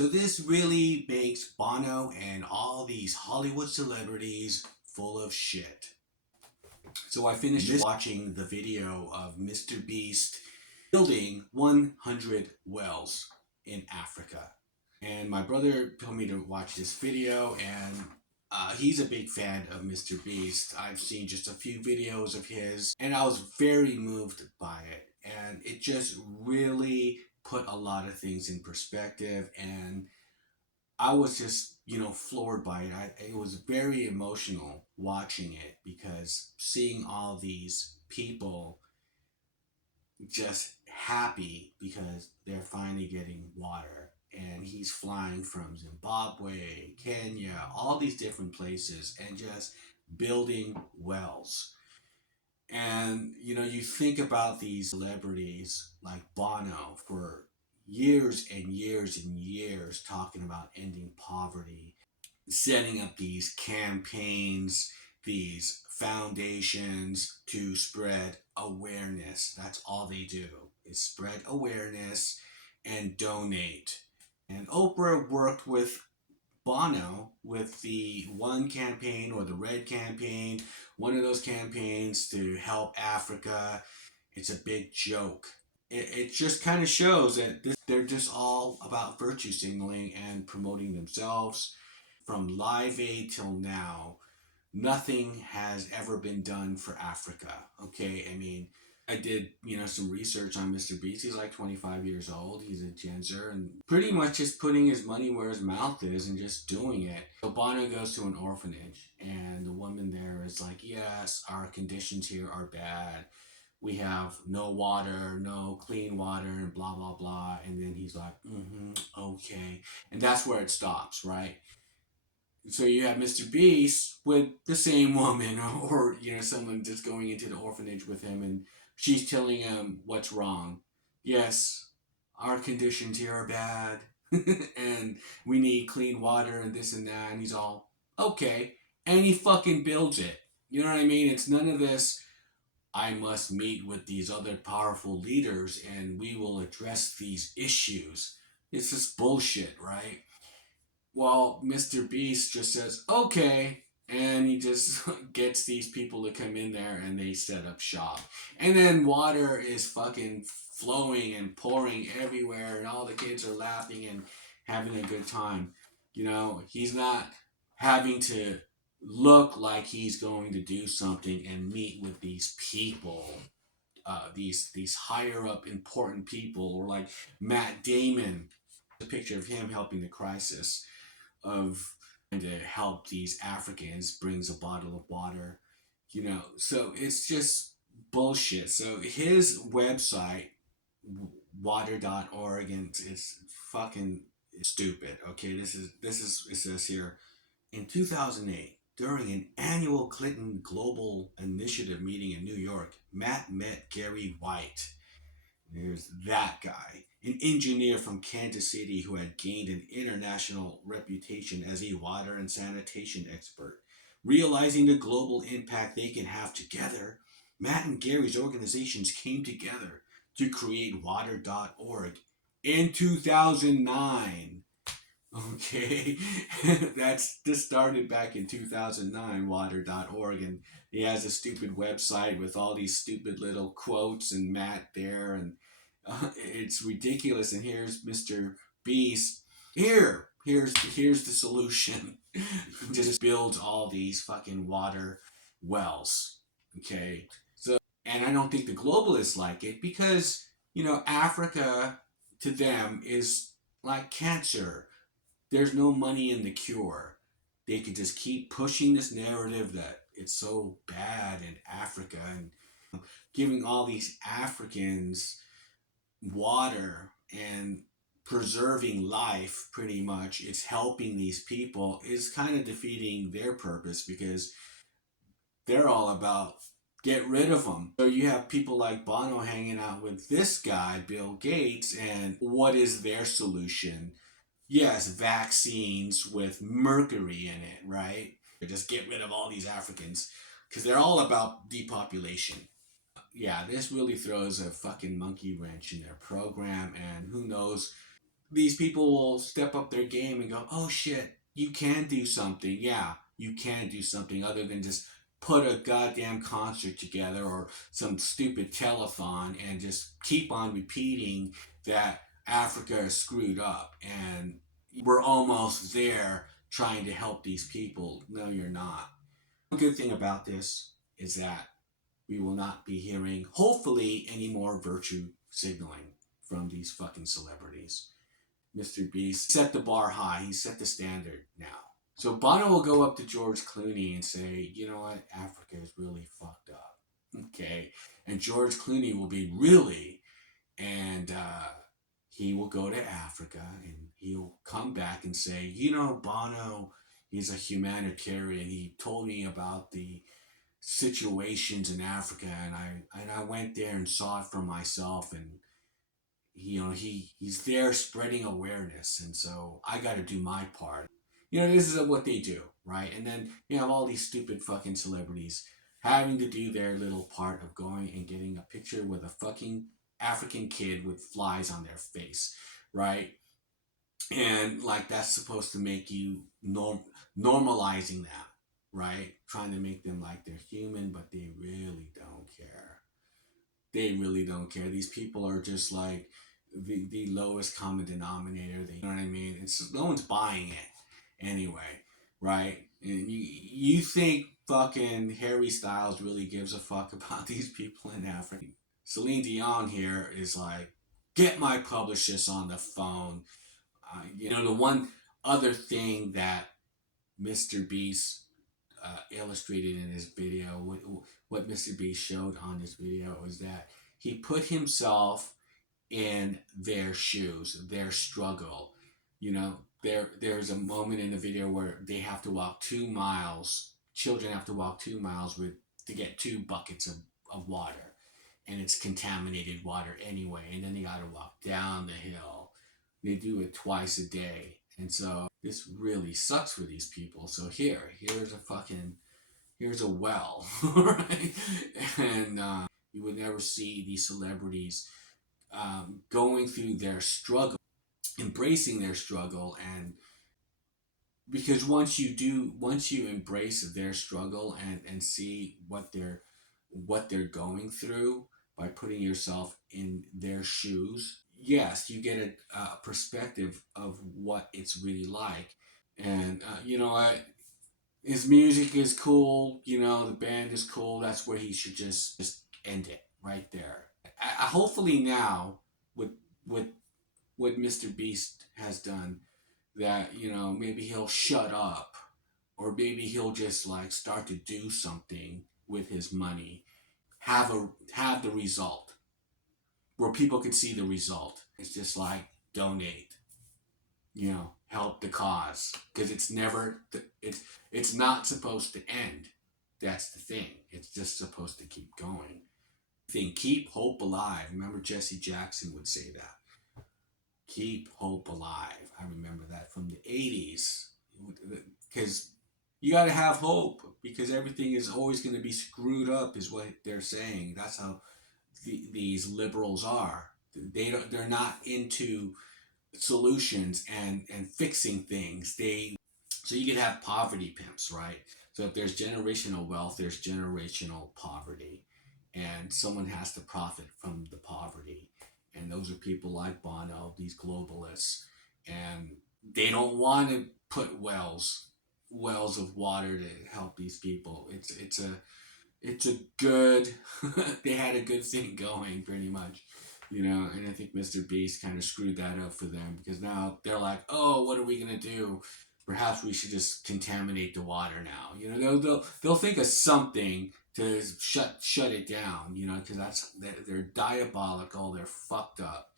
So this really makes Bono and all these Hollywood celebrities full of shit. So I finished watching the video of MrBeast building 100 wells in Africa. And my brother told me to watch this video, and he's a big fan of MrBeast. I've seen just a few videos of his, and I was very moved by it. And it just really put a lot of things in perspective, and I was just, floored by it. It was very emotional watching it because seeing all these people just happy because they're finally getting water. And he's flying from Zimbabwe, Kenya, all these different places and just building wells. And, you think about these celebrities like Bono for years and years and years talking about ending poverty, setting up these campaigns, these foundations to spread awareness. That's all they do is spread awareness and donate. And Oprah worked with Bono with the One campaign or the Red campaign, one of those campaigns to help Africa. It's a big joke. It just kind of shows that they're just all about virtue signaling and promoting themselves. From Live Aid till now, nothing has ever been done for Africa. Okay, I mean, I did, some research on MrBeast. He's like 25 years old. He's a Gen Zer and pretty much just putting his money where his mouth is and just doing it. So Bono goes to an orphanage and the woman there is like, yes, our conditions here are bad. We have no water, no clean water, and blah, blah, blah. And then he's like, okay. And that's where it stops, right? So you have MrBeast with the same woman, or someone just going into the orphanage with him, and she's telling him what's wrong. Yes, our conditions here are bad, and we need clean water and this and that. And he's all okay, and he fucking builds it. You know what I mean? It's none of this. I must meet with these other powerful leaders, and we will address these issues. It's just bullshit, right? Well, MrBeast just says, okay. And he just gets these people to come in there and they set up shop. And then water is fucking flowing and pouring everywhere, and all the kids are laughing and having a good time. He's not having to look like he's going to do something and meet with these people. These higher up important people, or like Matt Damon, a picture of him helping the crisis of trying to help these Africans, brings a bottle of water, so it's just bullshit. So his website, water.org, and it's fucking stupid. Okay, this is it says here, in 2008, during an annual Clinton Global Initiative meeting in New York, Matt met Gary White. There's that guy, an engineer from Kansas City who had gained an international reputation as a water and sanitation expert. Realizing the global impact they can have together, Matt and Gary's organizations came together to create water.org in 2009. Okay, this started back in 2009, water.org, and he has a stupid website with all these stupid little quotes and Matt there, and it's ridiculous. And here's MrBeast. Here's the solution. Just builds all these fucking water wells. Okay, so, and I don't think the globalists like it because Africa to them is like cancer. There's no money in the cure. They could just keep pushing this narrative that it's so bad in Africa and giving all these Africans water and preserving life. Pretty much it's helping these people is kind of defeating their purpose because they're all about get rid of them. So you have people like Bono hanging out with this guy, Bill Gates, and what is their solution? Yes, vaccines with mercury in it, right? Just get rid of all these Africans because they're all about depopulation. Yeah, this really throws a fucking monkey wrench in their program, and who knows these people will step up their game and go, oh shit, you can do something. Yeah, you can do something other than just put a goddamn concert together or some stupid telethon and just keep on repeating that Africa is screwed up and we're almost there trying to help these people. No, you're not. The good thing about this is that we will not be hearing, hopefully, any more virtue signaling from these fucking celebrities. MrBeast set the bar high. He set the standard now. So Bono will go up to George Clooney and say, you know what, Africa is really fucked up. Okay. And George Clooney will be really, and he will go to Africa and he'll come back and say, you know, Bono, he's a humanitarian. He told me about the situations in Africa and I went there and saw it for myself and he's there spreading awareness and so I got to do my part. This is what they do, right? And then you have all these stupid fucking celebrities having to do their little part of going and getting a picture with a fucking African kid with flies on their face, right? And like that's supposed to make you normalizing them, right? Trying to make them like they're human, but they really don't care. They really don't care. These people are just like the lowest common denominator. You know what I mean? It's no one's buying it anyway, right? And you think fucking Harry Styles really gives a fuck about these people in Africa? Celine Dion here is like, get my publicist on the phone. The one other thing that MrBeast illustrated in his video, what MrBeast showed on his video was that he put himself in their shoes, their struggle. There's a moment in the video where they have to walk 2 miles. Children have to walk 2 miles to get 2 buckets of water, and it's contaminated water anyway. And then they got to walk down the hill. They do it twice a day, and so this really sucks for these people. So here's a well, right? And you would never see these celebrities going through their struggle, embracing their struggle, and because once you embrace their struggle and see what they're going through by putting yourself in their shoes, yes, you get a perspective of what it's really like. And you know what? His music is cool. The band is cool. That's where he should just end it right there. Hopefully now with what MrBeast has done, that maybe he'll shut up, or maybe he'll just like start to do something with his money, have the result where people could see the result. It's just like donate, help the cause, because it's not supposed to end. That's the thing. It's just supposed to keep going. Keep hope alive. Remember Jesse Jackson would say that. Keep hope alive. I remember that from the 80s. Because you got to have hope, because everything is always going to be screwed up, is what they're saying. That's how these liberals are. They're not into solutions and fixing things. So you could have poverty pimps, right? So if there's generational wealth, there's generational poverty, and someone has to profit from the poverty. And those are people like Bono, these globalists, and they don't want to put wells of water to help these people. It's a good they had a good thing going, pretty much. And I think MrBeast kind of screwed that up for them, because now they're like, oh, what are we gonna do? Perhaps we should just contaminate the water now. They'll think of something to shut it down. Because they're diabolical. They're fucked up.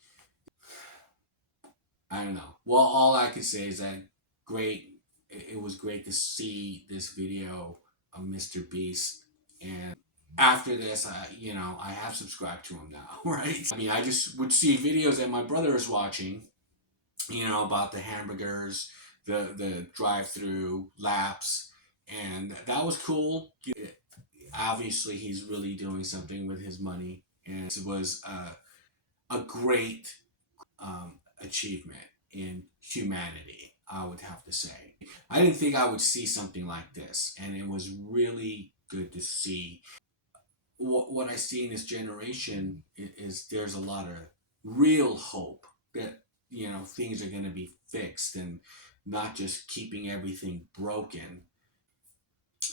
I don't know. Well, all I can say is that great. It was great to see this video of MrBeast, and after this, I have subscribed to him now, right? I mean, I just would see videos that my brother is watching, about the hamburgers, the drive-through laps, and that was cool. Obviously, he's really doing something with his money, and it was a great achievement. in humanity, I would have to say. I didn't think I would see something like this, and it was really good to see. What I see in this generation is there's a lot of real hope that, you know, things are going to be fixed and not just keeping everything broken.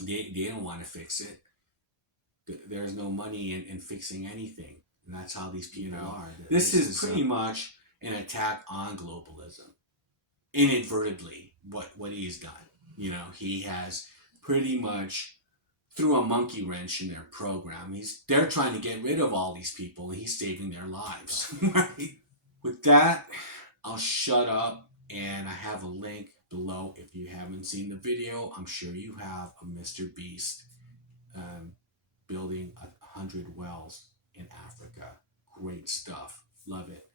They don't want to fix it. There's no money in fixing anything. And that's how these people are. This is pretty much an attack on globalism. Inadvertently, what he's done. You know, he has pretty much threw a monkey wrench in their program. They're trying to get rid of all these people, and he's saving their lives. Right? With that, I'll shut up, and I have a link below if you haven't seen the video. I'm sure you have, a MrBeast building 100 wells in Africa. Great stuff. Love it.